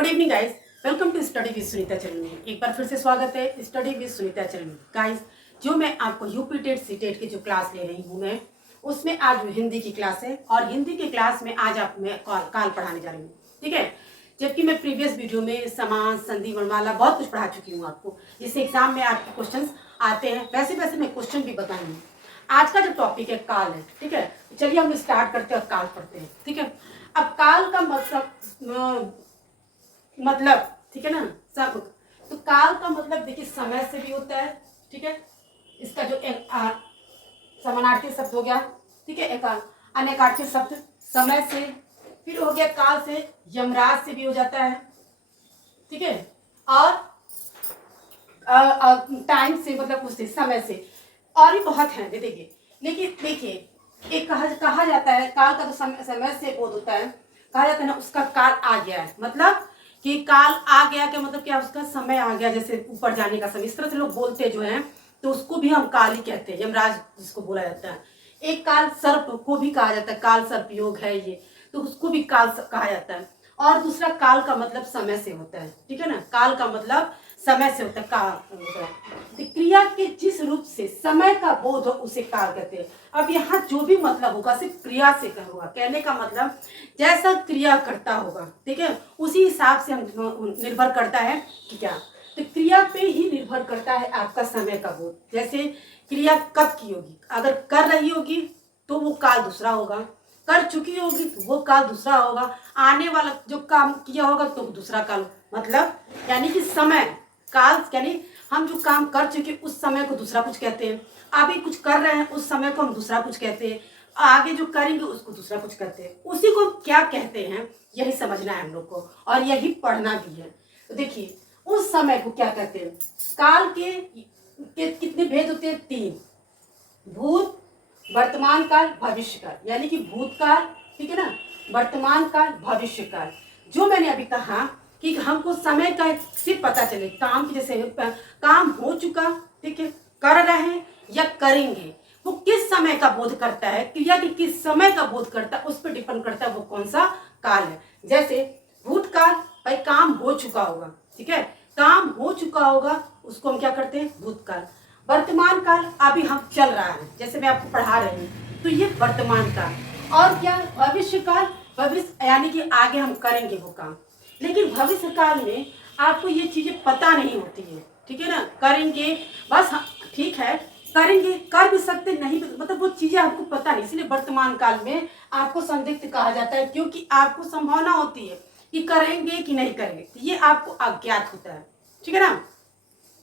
Good evening guys, welcome to study with Sunita channel में एक बार फिर से स्वागत है स्टडी विद सुनीता चैनल में। गाइस, जो मैं आपको यूपी टेट सी टेट की जो क्लास ले रही हूँ मैं उसमें आज हिंदी की क्लास है और हिंदी की क्लास में आज आप मैं काल पढ़ाने जा रही हूँ। ठीक है, जबकि मैं प्रीवियस वीडियो में समास संधि वर्णमाला बहुत कुछ पढ़ा चुकी हूँ आपको, जिससे एग्जाम में आपके क्वेश्चन आते हैं। वैसे वैसे मैं क्वेश्चन भी बताऊंगी। आज का जो टॉपिक है काल है। ठीक है, चलिए हम स्टार्ट करते हैं और काल पढ़ते हैं। ठीक है, अब काल का मतलब ठीक है ना, सब तो काल का मतलब देखिए समय से भी होता है। ठीक है, इसका जो समानार्थी शब्द हो गया। ठीक है, एक अनेकार्थी शब्द समय से, फिर हो गया काल से यमराज से भी हो जाता है। ठीक है, और टाइम से मतलब उससे समय से और भी बहुत है देखिए। लेकिन देखिए एक कहा जाता है काल का तो समय से बोध होता है, कहा जाता है ना उसका काल आ गया है, मतलब कि काल आ गया क्या मतलब क्या उसका समय आ गया, जैसे ऊपर जाने का समय। इस तरह से लोग बोलते जो हैं तो उसको भी हम काल ही कहते हैं, यमराज जिसको बोला जाता है। एक काल सर्प को भी कहा जाता है, काल सर्प योग है ये, तो उसको भी काल कहा जाता है। और दूसरा काल का मतलब समय से होता है। ठीक है ना, काल का मतलब समय से होता है, काल होता है। तो क्रिया के जिस रूप से समय का बोध हो उसे काल कहते हैं। अब यहाँ जो भी मतलब होगा सिर्फ क्रिया से होगा, कहने का मतलब जैसा क्रिया करता होगा, ठीक है, उसी हिसाब से हम निर्भर करता है कि क्या, तो क्रिया पे ही निर्भर करता है आपका समय का बोध। जैसे क्रिया कब की होगी, अगर कर रही होगी तो वो काल दूसरा होगा, कर चुकी होगी तो वो काल दूसरा होगा, आने वाला जो काम किया होगा तो दूसरा काल। मतलब यानी कि समय काल यानी हम जो काम कर चुके उस समय को दूसरा कुछ कहते हैं, अभी कुछ कर रहे हैं उस समय को हम दूसरा कुछ कहते हैं, आगे जो करेंगे उसको दूसरा कुछ कहते हैं। उसी को क्या कहते हैं यही समझना है हम लोग को और यही पढ़ना भी है। तो देखिए उस समय को क्या कहते हैं। काल के कितने भेद होते हैं? तीन, भूत, वर्तमान काल, भविष्य काल। यानी कि भूतकाल, ठीक है ना, वर्तमान काल, भविष्य काल। जो मैंने अभी कहा कि हमको समय का सिर्फ पता चले, काम की जैसे काम हो चुका, ठीक है, कर रहे हैं या करेंगे, वो किस समय का बोध करता है, क्रिया के किस समय का बोध करता है, उस पर डिपेंड करता है वो कौन सा काल है। जैसे भूतकाल, भाई काम हो चुका होगा, ठीक है, काम हो चुका होगा उसको हम क्या करते हैं, भूतकाल। वर्तमान काल अभी हम चल रहा है, जैसे मैं आपको पढ़ा रही हूँ तो ये वर्तमान काल। और क्या, भविष्य काल, भविष्य यानी कि आगे हम करेंगे वो काम। लेकिन भविष्य काल में आपको ये चीजें पता नहीं होती है, ठीक है ना, करेंगे बस, ठीक है, करेंगे, कर भी सकते नहीं, मतलब वो चीजें आपको पता नहीं, इसलिए वर्तमान काल में आपको संदिग्ध कहा जाता है, क्योंकि आपको संभावना होती है कि करेंगे कि नहीं करेंगे, तो ये आपको अज्ञात होता है। ठीक है ना,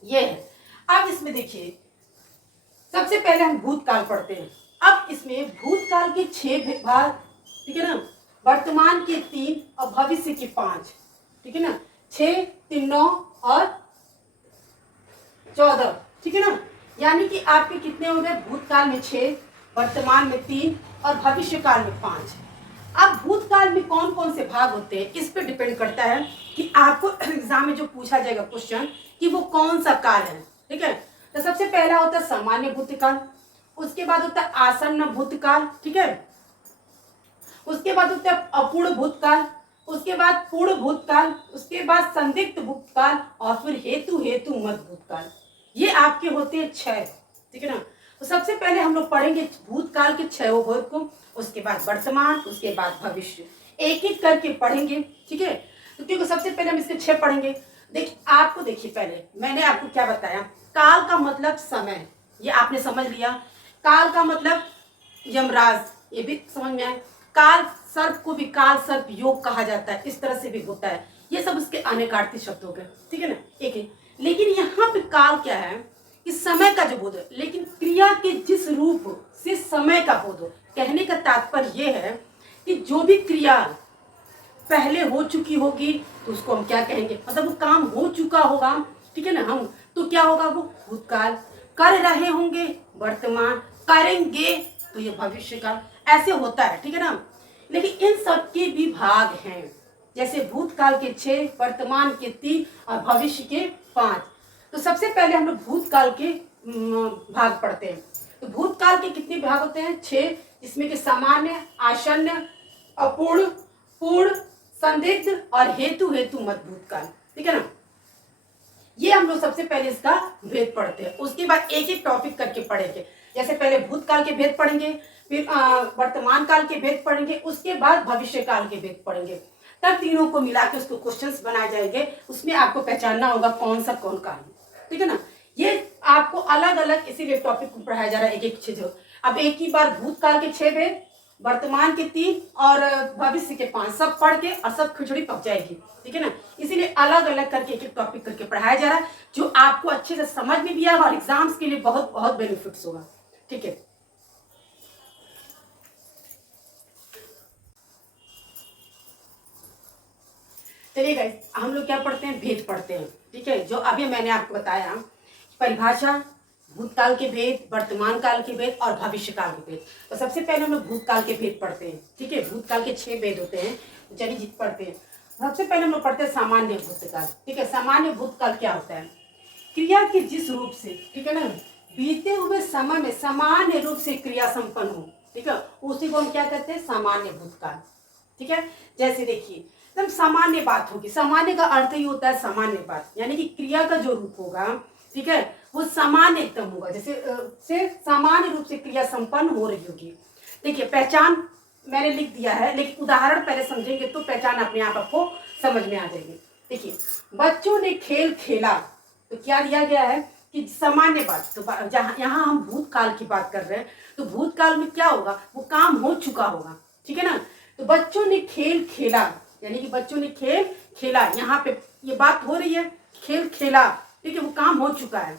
ये है। अब इसमें देखिए सबसे पहले हम भूतकाल पढ़ते हैं। अब इसमें भूतकाल के 6 भाग, ठीक है ना, वर्तमान के 3 और भविष्य के 5, ठीक है ना, 6, 3, 9 और 14, ठीक है ना, यानी कि आपके कितने हो गए, भूतकाल में 6, वर्तमान में 3 और भविष्य काल में 5। अब भूतकाल में कौन कौन से भाग होते हैं इस पर डिपेंड करता है कि आपको एग्जाम में जो पूछा जाएगा क्वेश्चन कि वो कौन सा काल है। ठीक है, तो सबसे पहला होता है सामान्य भूतकाल, उसके बाद होता है आसन्न भूतकाल, ठीक है, उसके बाद होता है अपूर्ण भूतकाल, उसके बाद पूर्ण भूतकाल, उसके बाद संदिग्ध भूतकाल और फिर हेतु मत भूतकाल। ये आपके होते हैं 6, ठीक है ना। तो सबसे पहले हम लोग पढ़ेंगे भूतकाल के 6 भूत को, उसके बाद वर्तमान, उसके बाद भविष्य, एक एक करके पढ़ेंगे। ठीक है, तो क्योंकि सबसे पहले हम इसके 6 पढ़ेंगे। आपको देखिए पहले मैंने आपको क्या बताया, काल का मतलब समय, ये आपने समझ लिया। काल का मतलब यमराज, ये भी समझ में आया। काल सर्प को भी काल सर्प योग कहा जाता है, इस तरह से भी होता है। ये सब उसके अनेकार्थी शब्द हो गए, ठीक है ना, एक है। लेकिन यहाँ पे काल क्या है कि समय का जो बोध है, लेकिन क्रिया के जिस रूप से समय का बोध हो। कहने का तात्पर्य ये है कि जो भी क्रिया पहले हो चुकी होगी तो उसको हम क्या कहेंगे, मतलब वो काम हो चुका होगा, ठीक है ना, हम तो क्या होगा वो भूतकाल, कर रहे होंगे वर्तमान, करेंगे तो ये भविष्य काल, ऐसे होता है, ठीक है ना। लेकिन इन सब के भी भाग हैं, जैसे भूतकाल के 6, वर्तमान के 3 और भविष्य के 5। तो सबसे पहले हम लोग भूतकाल के भाग पढ़ते हैं। तो भूतकाल के कितने भाग होते हैं? 6, जिसमें कि सामान्य, आसन्न, अपूर्ण, पूर्ण, संदिग्ध और हेतु हेतु मत भूतकाल, ठीक है ना। ये हम लोग सबसे पहले इसका भेद पढ़ते हैं, उसके बाद एक एक टॉपिक करके पढ़ेंगे। जैसे पहले भूतकाल के भेद पढ़ेंगे, फिर वर्तमान काल के भेद पढ़ेंगे, उसके बाद भविष्य काल के भेद पढ़ेंगे। तब तीनों को मिला के उसको क्वेश्चंस बनाए जाएंगे, उसमें आपको पहचानना होगा कौन सा कौन काल है, ठीक है ना। ये आपको अलग अलग इसीलिए टॉपिक को पढ़ाया जा रहा है, एक एक चीज। अब एक ही बार भूतकाल के 6 भेद, वर्तमान के 3 और भविष्य के 5 सब पढ़ के और सब खिचड़ी पक जाएगी, ठीक है ना। इसीलिए अलग अलग करके एक एक टॉपिक करके पढ़ाया जा रहा है, जो आपको अच्छे से समझ में भी आएगा और एग्जाम्स के लिए बहुत बहुत बेनिफिट्स होगा, ठीक है। चलिए गाइस, हम लोग क्या पढ़ते हैं, भेद पढ़ते हैं, ठीक है। जो अभी मैंने आपको बताया परिभाषा, भूतकाल के भेद, वर्तमान काल के भेद और भविष्य काल के भेद। तो सबसे पहले हम लोग भूतकाल के भेद पढ़ते हैं, ठीक है। भूतकाल के 6 भेद होते हैं, तो चलिए पढ़ते हैं। सबसे पहले हम लोग पढ़ते हैं सामान्य भूतकाल, ठीक है। सामान्य भूतकाल क्या होता है, क्रिया के जिस रूप से, ठीक है ना, बीते हुए समय में सामान्य रूप से क्रिया संपन्न हो, ठीक है, उसी को हम क्या कहते हैं, सामान्य भूतकाल, ठीक है। जैसे देखिए एकदम सामान्य बात होगी, सामान्य का अर्थ ही होता है सामान्य बात, यानी कि क्रिया का जो रूप होगा, ठीक है, वो सामान्य एकदम होगा, जैसे से सामान्य रूप से क्रिया संपन्न हो रही होगी। देखिए पहचान मैंने लिख दिया है, लेकिन उदाहरण पहले समझेंगे तो पहचान अपने आप आपको समझ में आ जाएगी। देखिए बच्चों ने खेल खेला, तो क्या दिया गया है कि सामान्य बात, तो जहाँ यहाँ हम भूतकाल की बात कर रहे हैं, तो भूतकाल में क्या होगा, वो काम हो चुका होगा, ठीक है ना। तो बच्चों ने खेल खेला, यानी कि बच्चों ने खेल खेला, यहाँ पे ये बात हो रही है, खेल खेला, ठीक है, वो काम हो चुका है।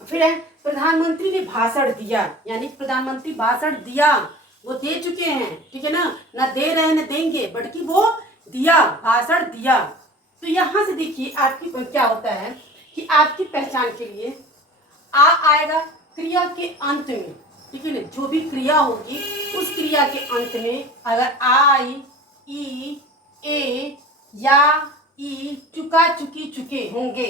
फिर है प्रधानमंत्री ने भाषण दिया, यानी प्रधानमंत्री भाषण दिया, वो दे चुके हैं, ठीक है ना दे रहे हैं न देंगे, बल्कि वो दिया, भाषण दिया। तो यहाँ से देखिए आपकी क्या होता है कि आपकी पहचान के लिए आ आएगा क्रिया के अंत में, ठीक है ना। जो भी क्रिया होगी उस क्रिया के अंत में अगर आई, ई, ए, या, ई, चुका, चुकी, चुके होंगे,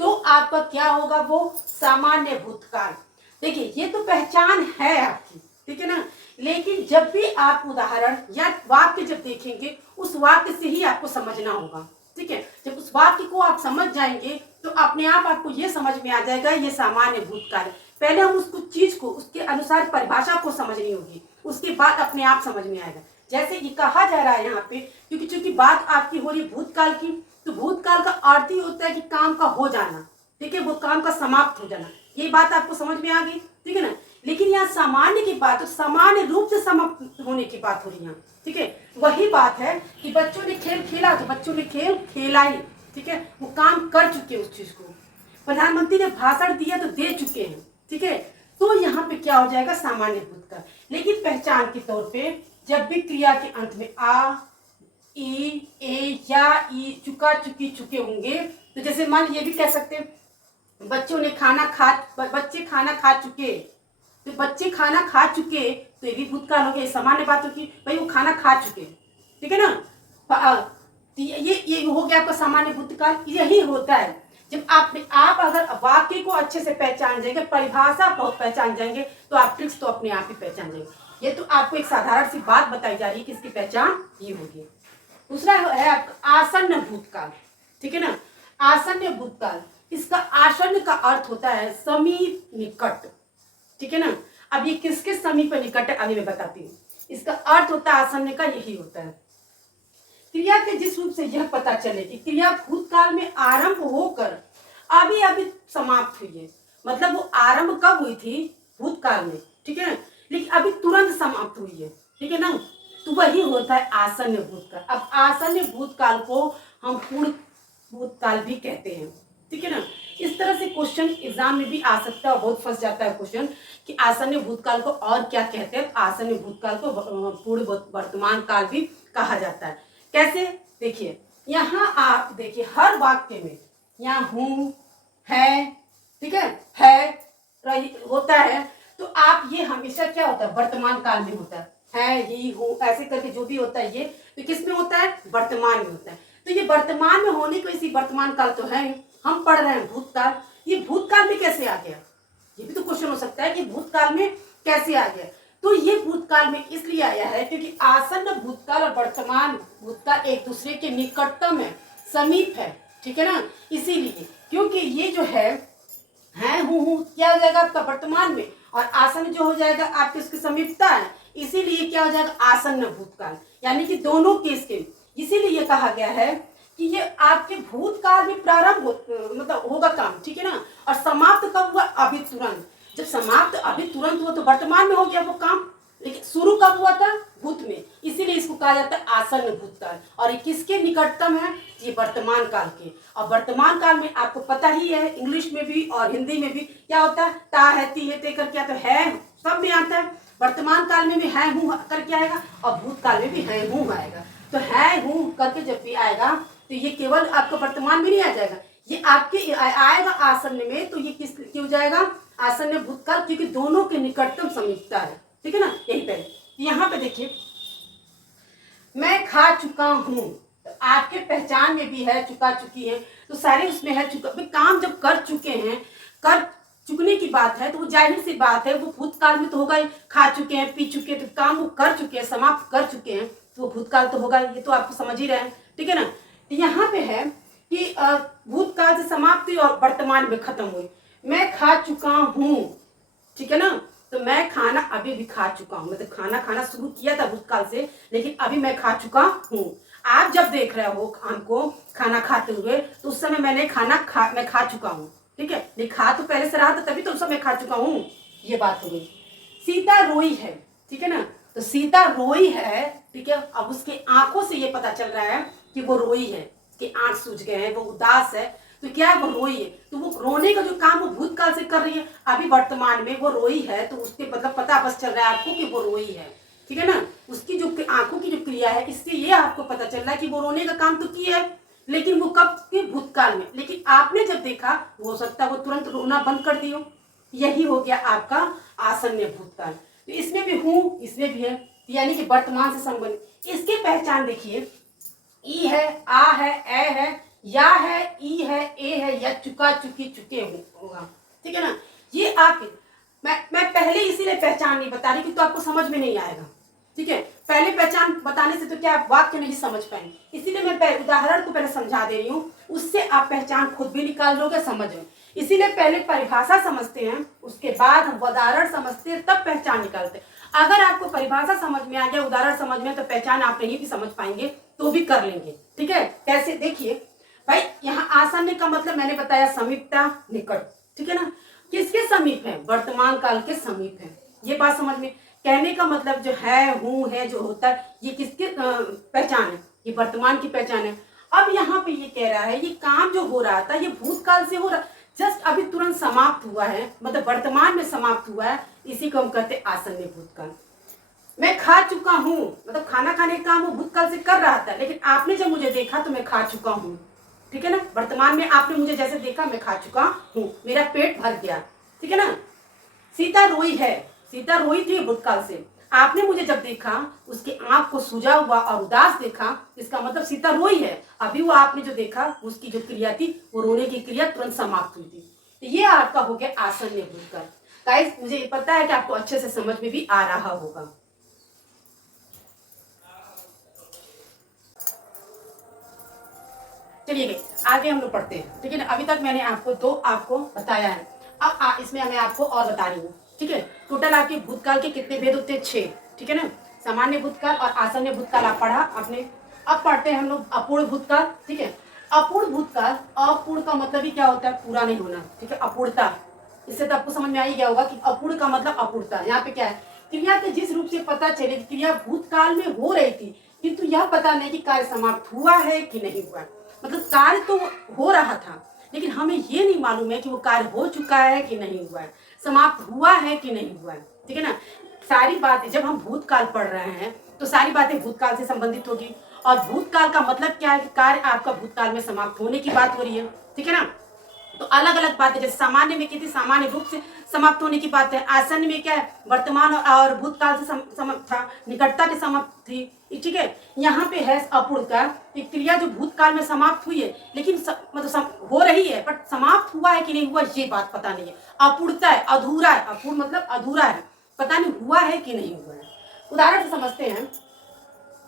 तो आपका क्या होगा, वो सामान्य भूतकाल। देखिए ये तो पहचान है आपकी, ठीक है ना, लेकिन जब भी आप उदाहरण या वाक्य जब देखेंगे, उस वाक्य से ही आपको समझना होगा, ठीक है। जब उस वाक्य को आप समझ जाएंगे तो अपने आप आपको ये समझ में आ जाएगा ये सामान्य भूतकाल है। पहले हम उसको चीज को उसके अनुसार परिभाषा को समझनी होगी, उसके बाद अपने आप समझ में आएगा। जैसे ये कहा जा रहा है यहाँ पे, क्योंकि चूंकि बात आपकी हो रही भूतकाल की, तो भूतकाल का अर्थ ही होता है कि काम का हो जाना, ठीक है, वो काम का समाप्त हो जाना। ये बात आपको समझ में आ गई, ठीक है ना। लेकिन यहाँ सामान्य की बात, तो सामान्य रूप से समाप्त होने की बात हो रही है, ठीक है। वही बात है कि बच्चों ने खेल खेला, तो बच्चों ने खेल खेला ही, ठीक है, वो काम कर चुके उस चीज को। प्रधानमंत्री ने भाषण दिया, तो दे चुके हैं, ठीक है। तो यहाँ पे क्या हो जाएगा, सामान्य भूतकाल। लेकिन पहचान के तौर पे जब भी क्रिया के अंत में आ, ई, ए, या, ई, चुका, चुकी, चुके होंगे, तो जैसे मान ये भी कह सकते हैं बच्चों ने बच्चे खाना खा चुके, तो बच्चे खाना खा चुके, तो ये भी भूतकाल हो गया, सामान्य बात होगी, भाई वो खाना खा चुके, ठीक है ना। तो ये हो गया आपका सामान्य भूतकाल। यही होता है जब आप अगर वाक्य को अच्छे से पहचान जाएंगे, परिभाषा बहुत पहचान जाएंगे, तो आप ट्रिक्स तो अपने आप ही पहचान जाएंगे। ये तो आपको एक साधारण सी बात बताई जा रही है कि इसकी पहचान ये होगी। दूसरा है आपका आसन्न भूतकाल, ठीक है ना। आसन्न भूतकाल, इसका आसन्न का अर्थ होता है समीप, निकट, ठीक है ना। अब ये किसके समीप निकट है अभी मैं बताती हूँ। इसका अर्थ होता है आसन्न का, यही होता है क्रिया के जिस रूप से यह पता चले कि क्रिया भूतकाल में आरंभ होकर अभी अभी समाप्त हुई है, मतलब वो आरंभ कब हुई थी, भूतकाल में, ठीक है ना, लेकिन अभी तुरंत समाप्त हुई है, ठीक है ना। तो वही होता है आसन्न भूतकाल। अब आसन्न भूतकाल को हम पूर्ण भूतकाल भी कहते हैं, ठीक है ना। इस तरह से क्वेश्चन एग्जाम में भी आ सकता है, बहुत फंस जाता है क्वेश्चन कि आसन्न भूतकाल को और क्या कहते हैं। आसन्न भूतकाल को पूर्ण वर्तमान काल भी कहा जाता है। कैसे, देखिए यहाँ आप देखिए हर वाक्य में यहाँ हूँ, है, ठीक है होता है, तो आप ये हमेशा क्या होता है, वर्तमान काल में होता है ये हूँ, ऐसे करके जो भी होता है ये तो किस में होता है, वर्तमान में होता है। तो ये वर्तमान में होने को इसी वर्तमान काल तो है, हम पढ़ रहे हैं भूतकाल, ये भूतकाल में कैसे आ गया, ये भी तो क्वेश्चन हो सकता है कि भूतकाल में कैसे आ गया। तो ये भूतकाल में इसलिए आया है क्योंकि आसन्न भूतकाल और वर्तमान भूतकाल एक दूसरे के निकटतम है, समीप है, ठीक है ना। इसीलिए क्योंकि ये जो है हूँ क्या हो जाएगा आपका वर्तमान में, और आसन्न जो हो जाएगा आपके उसकी समीपता है, इसीलिए क्या हो जाएगा आसन्न भूतकाल, यानी कि दोनों केस के। इसीलिए ये कहा गया है कि ये आपके भूतकाल में प्रारंभ मतलब होगा काम, ठीक है ना, और समाप्त कब हुआ, अभी तुरंत। जब समाप्त अभी तुरंत हुआ तो वर्तमान में हो गया वो काम, लेकिन शुरू कब हुआ था, भूत में। इसीलिए इसको कहा जाता है आसन्न भूतकाल। और ये किसके निकटतम है, ये वर्तमान काल के। और वर्तमान काल में आपको पता ही है, इंग्लिश में भी और हिंदी में भी क्या होता है, ता है, ती है, ते करके आता है, सब में आता है। वर्तमान काल में भी है हूँ करके आएगा, और भूतकाल में भी है हूँ आएगा। तो है हूँ करके जब भी आएगा तो ये केवल आपका वर्तमान में नहीं आ जाएगा, ये आपके आएगा आसन्न में। तो ये किस क्यों जाएगा आसन्न भूतकाल, क्योंकि दोनों के निकटतम समीपता है, ठीक है ना। यही पे यहाँ पे देखिए, मैं खा चुका हूँ, तो आपके पहचान में भी है चुका चुकी है, तो सारे उसमें है चुका। काम जब कर चुके हैं, कर चुकने की बात है, तो वो जाहिर सी बात है, वो भूतकाल में तो होगा ही। खा चुके हैं, पी चुके हैं, तो काम वो कर चुके हैं, समाप्त कर चुके हैं, तो वो भूतकाल तो होगा। ये तो आपको समझ ही रहे हैं, ठीक है ना। तो यहाँ पे है कि भूतकाल से समाप्त हुई और वर्तमान में खत्म हुई। मैं खा चुका हूँ, ठीक है ना, तो मैं खाना अभी भी खा चुका हूँ, मतलब खाना शुरू किया था भूतकाल से, लेकिन अभी मैं खा चुका हूँ। आप जब देख रहे हो हमको खाना खाते हुए, तो उस समय मैं खा चुका हूँ, ठीक है। नहीं, खा तो पहले से रहा था, तभी तो उस समय खा चुका हूँ, ये बात हो गई। सीता रोई है, ठीक है ना, तो सीता रोई है, ठीक है। अब उसके आंखों से ये पता चल रहा है कि वो रोई है, कि आंख सूज गए हैं, वो उदास है, तो क्या है, वो रोई है। तो वो रोने का जो काम वो भूतकाल से कर रही है, अभी वर्तमान में वो रोई है, तो उसके मतलब पता बस चल रहा है आपको कि वो रोई है, ठीक है ना। उसकी जो आंखों की जो क्रिया है, इससे ये आपको पता चल रहा है कि वो रोने का काम तो किया है, लेकिन वो कब के भूतकाल में। लेकिन आपने जब देखा, हो सकता है वो तुरंत रोना बंद कर दियो। यही हो गया आपका आसन्न भूतकाल। तो इसमें भी हूँ, इसमें भी है, यानी कि वर्तमान से संबंधित। इसकी पहचान देखिए, ई है, आ है, ए है, या है, ई है, ए है, या चुका चुकी चुके होगा, ठीक है ना। ये आप मैं पहले इसीलिए पहचान नहीं बता रही कि तो आपको समझ में नहीं आएगा, ठीक है। पहले पहचान बताने से तो क्या आप वाक्य नहीं समझ पाएंगे, इसीलिए मैं उदाहरण को पहले समझा दे रही हूँ, उससे आप पहचान खुद भी निकाल लोगे, समझ में। इसीलिए पहले परिभाषा समझते हैं, उसके बाद हम उदाहरण समझते हैं, तब पहचान निकालते हैं। अगर आपको परिभाषा समझ में आ गया, उदाहरण समझ में, तो पहचान आप नहीं भी समझ पाएंगे, तो भी कर लेंगे, ठीक है। कैसे, देखिए भाई, यहाँ आसन्न का मतलब मैंने बताया समीपता, निकट, ठीक है ना। किसके समीप है, वर्तमान काल के समीप है, ये बात समझ में। कहने का मतलब जो है, हूँ है, जो होता है, ये किसके पहचान है, ये वर्तमान की पहचान है। अब यहाँ पे ये कह रहा है, ये काम जो हो रहा था, ये भूतकाल से हो रहा, जस्ट अभी तुरंत समाप्त हुआ है, मतलब वर्तमान में समाप्त हुआ है, इसी को हम कहते हैं आसन्न भूतकाल। मैं खा चुका हूँ, मतलब खाना खाने का काम वो भूतकाल से कर रहा था, लेकिन आपने जब मुझे देखा तो मैं खा चुका हूँ, ठीक है ना। वर्तमान में आपने मुझे जैसे देखा, मैं खा चुका हूँ, मेरा पेट भर गया, ठीक है ना। सीता रोई है, सीता रोई थी भूतकाल से, आपने मुझे जब देखा, उसके आंख को सूजा हुआ और उदास देखा, इसका मतलब सीता रोई है। अभी वो आपने जो देखा, उसकी जो क्रिया थी, वो रोने की क्रिया तुरंत समाप्त हुई थी। तो ये आपका हो गया आसन्न भूतकाल। गाइस, मुझे ये पता है कि आपको अच्छे से समझ में भी आ रहा होगा। चलिए आगे हम लोग पढ़ते हैं, ठीक है ना। अभी तक मैंने आपको बताया है, अब इसमें मैं आपको और बता रही हूँ, ठीक है। टोटल आपके भूतकाल के कितने भेद होते हैं, 6, ठीक है ना। सामान्य भूतकाल और आसन्न भूतकाल आप पढ़ा आपने। अब पढ़ते हैं हम लोग अपूर्ण भूतकाल, ठीक है। अपूर्ण भूतकाल, अपूर्ण का मतलब ही क्या होता है, पूरा नहीं होना, ठीक है, अपूर्णता। इससे तो आपको समझ में आ ही गया होगा कि अपूर्ण का मतलब अपूर्णता। यहाँ पे क्या है, क्रिया के जिस रूप से पता चले कि क्रिया भूतकाल में हो रही थी, किंतु यह पता नहीं कि कार्य समाप्त हुआ है कि नहीं हुआ। मतलब कार्य तो हो रहा था, लेकिन हमें ये नहीं मालूम है कि वो कार्य हो चुका है कि नहीं हुआ है, समाप्त हुआ है कि नहीं हुआ है, ठीक है ना। सारी बातें जब हम भूतकाल पढ़ रहे हैं, तो सारी बातें भूतकाल से संबंधित होगी। और भूतकाल का मतलब क्या है, कि कार्य आपका भूतकाल में समाप्त होने की बात हो रही है, ठीक है ना। तो अलग अलग बातें, जैसे सामान्य में कितनी सामान्य रूप से समाप्त होने की बात है, आसन्न में क्या है, वर्तमान और भूतकाल से समाप्त था, निकटता की समाप्त थी, ठीक है। यहाँ पे है अपूर्ण का, क्रिया जो भूतकाल में समाप्त हुई है, लेकिन मतलब हो रही है, बट समाप्त हुआ है कि नहीं हुआ, ये बात पता नहीं है। अपूर्णता है, अधूरा है, अपूर्ण मतलब अधूरा है, पता नहीं हुआ है कि नहीं हुआ है। उदाहरण से समझते हैं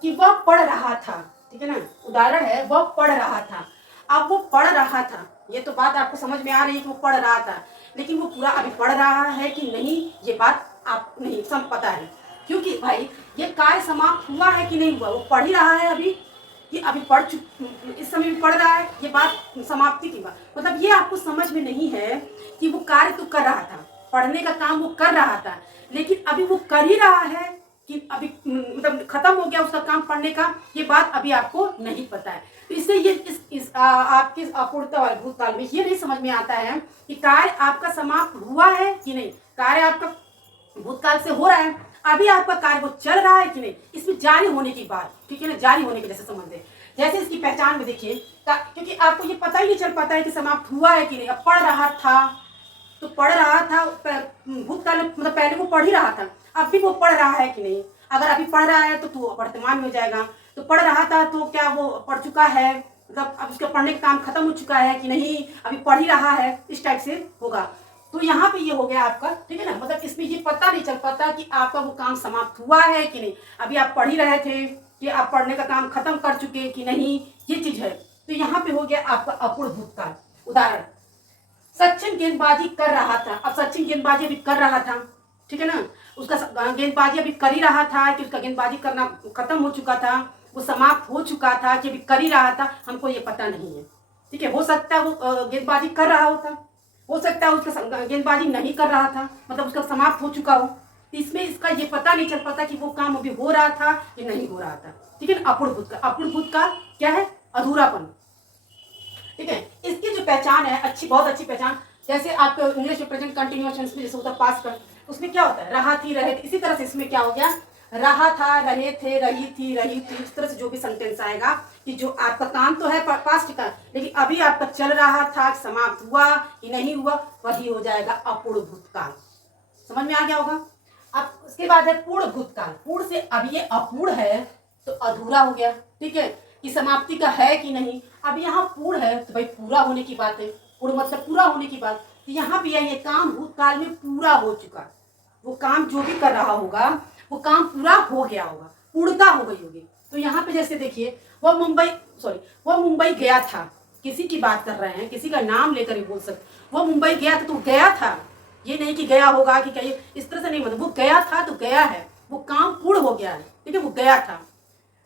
कि वह पढ़ रहा था, ठीक है ना, उदाहरण है वह पढ़ रहा था। अब वो पढ़ रहा था, ये तो बात आपको समझ में आ रही है कि वो पढ़ रहा था, लेकिन वो पूरा अभी पढ़ रहा है कि नहीं ये बात आप नहीं सब पता है, क्योंकि भाई ये कार्य समाप्त हुआ है कि नहीं हुआ। वो पढ़ ही रहा है अभी, कि अभी इस समय भी पढ़ रहा है, ये बात समाप्ति की बात। मतलब ये आपको समझ में नहीं है कि वो कार्य तो कर रहा था, पढ़ने का काम वो कर रहा था, लेकिन अभी वो कर ही रहा है कि अभी मतलब खत्म हो गया उसका काम पढ़ने का, ये बात अभी आपको नहीं पता है। तो इससे ये आपके अपूर्णता वाले भूतकाल में ये नहीं समझ में आता है कि कार्य आपका समाप्त हुआ है कि नहीं। कार्य आपका भूतकाल से हो रहा है, अभी आपका कार्य वो चल रहा है कि नहीं, इसमें जारी होने की बात, ठीक है ना, जारी होने के जैसे समझ दे। जैसे इसकी पहचान में देखिए, क्योंकि आपको ये पता ही नहीं चल पाता है कि समाप्त हुआ है कि नहीं। अब पढ़ रहा था तो पढ़ रहा था, भूतकाल मतलब पहले वो पढ़ ही रहा था, अब भी वो पढ़ रहा है कि नहीं। अगर अभी पढ़ रहा है तो वर्तमान में हो जाएगा। तो पढ़ रहा था तो क्या वो पढ़ चुका है, मतलब अब उसका पढ़ने का काम खत्म हो चुका है कि नहीं, अभी पढ़ ही रहा है, इस टाइप से होगा। तो यहाँ पे ये हो गया आपका, ठीक है ना, मतलब इसमें ये पता नहीं चल पाता कि आपका वो काम समाप्त हुआ है कि नहीं। अभी आप पढ़ ही रहे थे कि आप पढ़ने का काम खत्म कर चुके कि नहीं, ये चीज है। तो यहाँ पे हो गया आपका अपूर्ण भूतकाल। उदाहरण, सचिन गेंदबाजी कर रहा था। अब सचिन गेंदबाजी अभी कर रहा था, ठीक है ना, उसका गेंदबाजी अभी कर ही रहा था कि उसका गेंदबाजी करना खत्म हो चुका था, वो समाप्त हो चुका था कि अभी कर ही रहा था, हमको ये पता नहीं है, ठीक है। हो सकता है वो गेंदबाजी कर रहा होता, हो सकता है उसका गेंदबाजी नहीं कर रहा था, मतलब उसका समाप्त हो चुका हो। इसमें इसका ये पता नहीं चल पाता कि वो काम अभी हो रहा था कि नहीं हो रहा था, ठीक है ना। अपूर्ण भूतकाल, अपूर्ण भूतकाल क्या है, अधूरापन, ठीक है। इसकी जो पहचान है अच्छी, बहुत अच्छी पहचान, जैसे आपको इंग्लिश में प्रेजेंट कंटिन्यूअस टेंस में जैसे होता है पास्ट का, उसमें क्या होता है, रहा थी रहे, इसी तरह से इसमें क्या हो गया, रहा था रहे थे रही थी, इस तरह से जो भी सेंटेंस आएगा कि जो आपका काम तो है पास्ट का, लेकिन अभी आपका चल रहा था, समाप्त हुआ कि नहीं हुआ, वही हो जाएगा अपूर्ण भूतकाल। समझ में आ गया होगा। अब उसके बाद है पूर्ण भूतकाल। पूर्ण से अब ये अपूर्ण है तो अधूरा हो गया, ठीक है, कि समाप्ति का है कि नहीं। अब यहाँ पूर्ण है तो भाई पूरा होने की बात है, पूर्ण मतलब पूरा होने की बात। तो यहाँ भी ये काम भूतकाल में पूरा हो चुका, वो काम जो भी कर रहा होगा वो काम पूरा हो गया होगा, पूर्णता हो गई होगी। तो यहाँ पे जैसे देखिए, वह मुंबई गया था, किसी की बात कर रहे हैं, किसी का नाम लेकर ही बोल सकते, वह मुंबई गया था तो गया था, ये नहीं कि गया होगा कि कहीं इस तरह से नहीं, मतलब वो गया था तो गया है, वो काम पूर्ण हो गया है, ठीक है, वो गया था।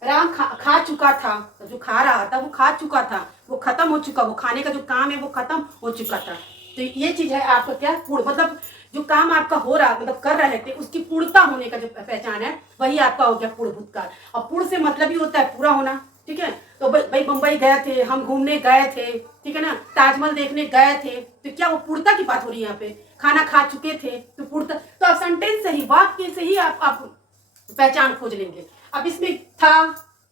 राम खा चुका था, तो जो खा रहा था वो खा चुका था, वो खत्म हो चुका, वो खाने का जो काम है वो खत्म हो चुका था। तो ये चीज है आपका क्या, पूर्ण, मतलब जो काम आपका हो रहा मतलब कर रहे थे उसकी पूर्णता होने का जो पहचान है वही आपका हो गया पूर्ण भूतकाल। और पूर्ण से मतलब ही होता है पूरा होना, ठीक है। तो भाई मुंबई गए थे, हम घूमने गए थे, ठीक है ना, ताजमहल देखने गए थे, तो क्या वो पूर्णता की बात हो रही है यहाँ पे, खाना खा चुके थे तो पूर्णता। तो आप सेंटेंस से ही, वाक्य से ही आप पहचान खोज लेंगे। अब इसमें था,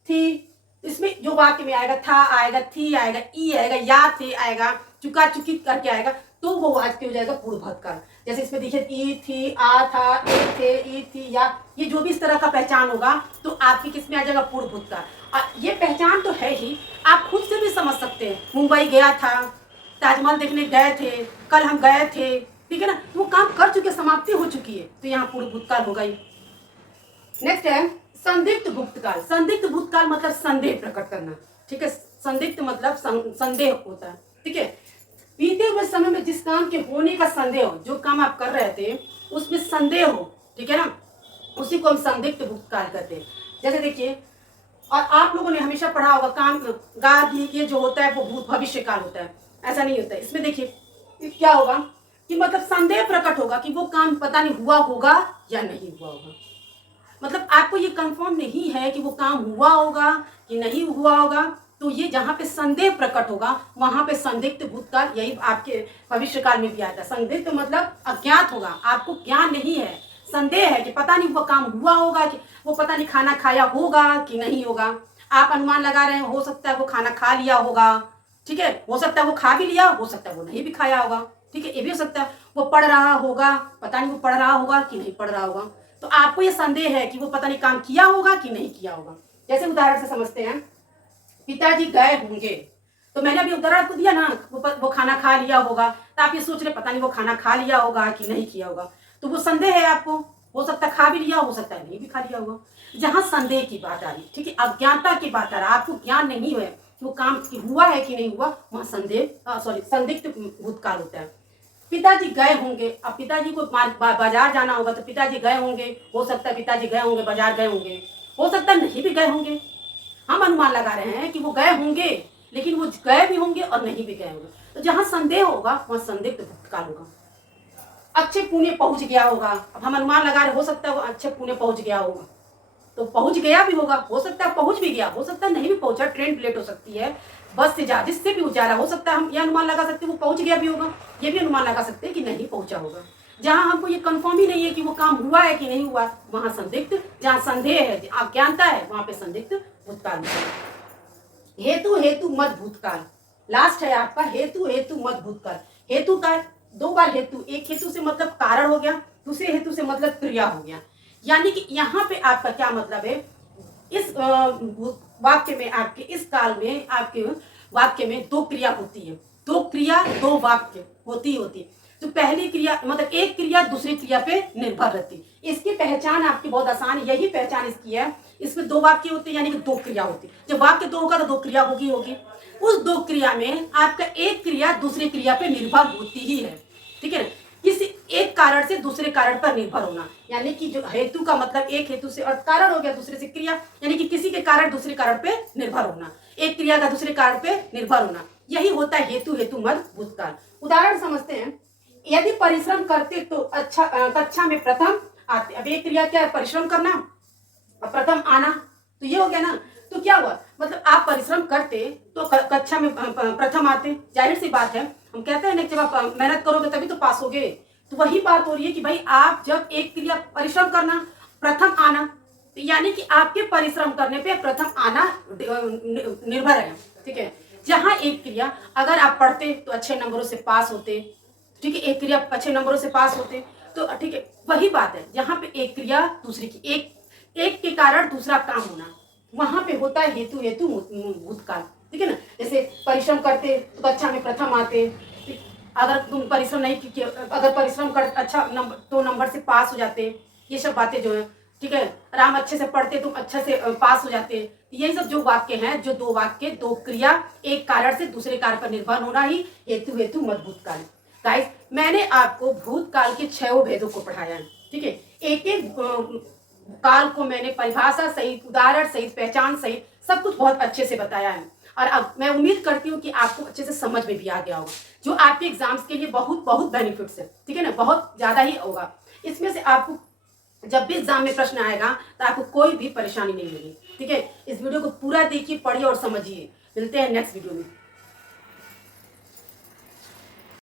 थी, इसमें जो वाक्य में आएगा था आएगा, थी आएगा, ई आएगा, या थे आएगा, चुका चुकी करके आएगा, तो वो वाक्य हो जाएगा पूर्ण भूतकाल। जैसे इसमें देखिए ई थी, आ था, ए थे, ई थी, या, ये जो भी इस तरह का पहचान होगा तो आपकी किस में आ जाएगा, पूर्ण भूतकाल। ये पहचान तो है ही, आप खुद से भी समझ सकते हैं। मुंबई गया था, ताजमहल देखने गए थे, कल हम गए थे, ठीक है ना, वो काम कर चुके, समाप्ति हो चुकी है, तो यहाँ पूर्ण भूतकाल होगा ही। नेक्स्ट है संदिग्ध भूतकाल। संदिग्ध भूतकाल मतलब संदेह प्रकट करना, ठीक है। संदिग्ध मतलब संदेह होता है, ठीक है। बीते हुए समय में जिस काम के होने का संदेह हो, जो काम आप कर रहे थे उसमें संदेह हो, ठीक है ना, उसी को हम संदिग्ध भूतकाल कहते हैं। जैसे देखिए, और आप लोगों ने हमेशा पढ़ा होगा काम ये जो होता है वो भूत भविष्य काल होता है, ऐसा नहीं होता है। इसमें देखिए क्या होगा कि मतलब संदेह प्रकट होगा कि वो काम पता नहीं हुआ होगा या नहीं हुआ होगा, मतलब आपको ये कंफर्म नहीं है कि वो काम हुआ होगा कि नहीं हुआ होगा। तो ये जहाँ पे संदेह प्रकट होगा वहां पे संदिग्ध भूतकाल, यही आपके भविष्य काल में भी आता है। संदिग्ध मतलब अज्ञात होगा, आपको ज्ञान नहीं है, संदेह है कि पता नहीं वो काम हुआ होगा कि वो पता नहीं खाना खाया होगा कि नहीं होगा। आप अनुमान लगा रहे हैं, हो सकता है वो खाना खा लिया होगा, ठीक है, हो सकता है वो खा भी लिया, हो सकता है वो नहीं भी खाया होगा, ठीक है, ये भी हो सकता है। वो पढ़ रहा होगा, पता नहीं वो पढ़ रहा होगा कि नहीं पढ़ रहा होगा। तो आपको ये संदेह है कि वो पता नहीं काम किया होगा कि नहीं किया होगा। जैसे उदाहरण से समझते हैं, पिताजी गए होंगे, तो मैंने अभी उदाहरण आपको दिया ना, वो खाना खा लिया होगा, तो आप ये सोच रहे पता नहीं वो खाना खा लिया होगा कि नहीं किया होगा, तो वो संदेह है आपको, हो सकता है खा भी लिया, हो सकता है नहीं भी खा लिया होगा। जहाँ संदेह की बात आ रही, ठीक है, अज्ञानता की बात आ रही, आपको ज्ञान नहीं है कि वो काम हुआ है कि नहीं हुआ, वहाँ संदिग्ध भूतकाल होता है। पिताजी गए होंगे, अब पिताजी को बाजार जाना होगा तो पिताजी गए होंगे, हो सकता है पिताजी गए होंगे, बाजार गए होंगे, हो सकता है नहीं भी गए होंगे। हम अनुमान लगा रहे हैं कि वो गए होंगे, लेकिन वो गए भी होंगे और नहीं भी गए होंगे। तो जहाँ संदेह होगा वहाँ संदिग्ध भूतकाल होगा। अच्छे पुणे पहुंच गया होगा, अब हम अनुमान लगा रहे, हो सकता है वो अच्छे पुणे पहुंच गया होगा, तो पहुंच गया भी होगा, हो सकता है पहुंच भी गया, हो सकता है नहीं भी पहुंचा, ट्रेन लेट हो सकती है, बस से जा जिससे भी जा रहा, हो सकता है हम ये अनुमान लगा सकते हैं वो पहुंच गया भी होगा, ये भी अनुमान लगा सकते हैं कि नहीं पहुंचा होगा। जहां हमको ये कंफर्म ही नहीं है कि वो काम हुआ है कि नहीं हुआ, वहां संदिग्ध, जहां संदेह है, अज्ञानता है, वहां पे संदिग्ध भूतकाल है। हेतु हेतु मत भूतकाल, लास्ट है आपका हेतु हेतु मत भूतकाल। हेतु का 2 बार हेतु, एक हेतु से मतलब कारण हो गया, दूसरे हेतु से मतलब क्रिया हो गया। यानी कि यहाँ पे आपका क्या मतलब है, इस वाक्य में, आपके इस काल में, आपके वाक्य में 2 क्रिया होती है, 2 क्रिया 2 वाक्य होती। तो पहली क्रिया मतलब एक क्रिया दूसरी क्रिया पे निर्भर रहती। इसकी पहचान आपकी बहुत आसान, यही पहचान इसकी है। इसमें 2 वाक्य होते हैं, यानी कि 2 क्रिया होती। जब वाक्य 2 होगा तो 2 क्रिया होगी। उस 2 क्रिया में आपका एक क्रिया दूसरी क्रिया पे निर्भर होती ही है, ठीक है ना। किसी एक कारण से दूसरे कारण पर निर्भर होना, यानी कि जो हेतु का मतलब एक हेतु से अर्थ कारण हो गया, दूसरे से क्रिया, यानी कि किसी के कारण दूसरे कारण पे निर्भर होना, एक क्रिया का दूसरे कारण पे निर्भर होना, यही होता है हेतु हेतु मत भूतकाल। उदाहरण समझते हैं, यदि परिश्रम करते तो अच्छा कक्षा में प्रथम आते। अब एक क्रिया क्या है, परिश्रम करना, और प्रथम आना, तो ये हो गया ना। तो क्या हुआ, मतलब आप परिश्रम करते तो कक्षा में प्रथम आते, जाहिर सी बात है। हम कहते हैं ना जब आप मेहनत करोगे तभी तो पास होगे, तो वही बात हो रही है कि भाई आप जब एक क्रिया परिश्रम करना, प्रथम आना, तो यानी कि आपके परिश्रम करने पे प्रथम आना निर्भर है, ठीक है। जहां एक क्रिया अगर आप पढ़ते तो अच्छे नंबरों से पास होते, ठीक है, एक क्रिया अच्छे नंबरों से पास होते, तो ठीक है, वही बात है। जहां पे एक क्रिया दूसरी की एक के कारण दूसरा काम होना, वहां पे होता है हेतु हेतु भूतकाल, ठीक है ना। जैसे परिश्रम करते तो कक्षा में प्रथम आते, अगर तुम परिश्रम नहीं किए, अगर परिश्रम कर अच्छा नंबर तो नंबर से पास हो जाते, ये सब बातें जो है, ठीक है। राम अच्छे से पढ़ते तुम अच्छे से पास हो जाते। यही सब जो वाक्य हैं, जो 2 वाक्य 2 क्रिया एक कारण से दूसरे कारण पर निर्भर होना ही हेतु हेतु मत भूतकाल। गाइस, मैंने आपको भूतकाल के 6 भेदों को पढ़ाया है, ठीक है। एक एक काल को मैंने परिभाषा सहित, उदाहरण सहित, पहचान सहित सब कुछ बहुत अच्छे से बताया है। और अब मैं उम्मीद करती हूँ कि आपको अच्छे से समझ में भी आ गया होगा, जो आपके एग्जाम्स के लिए बहुत बहुत बेनिफिट्स है, ठीक है ना, बहुत ज्यादा ही होगा। इसमें से आपको जब भी एग्जाम में प्रश्न आएगा तो आपको कोई भी परेशानी नहीं होगी, ठीक है। इस वीडियो को पूरा देखिए, पढ़िए और समझिए। मिलते हैं नेक्स्ट वीडियो में।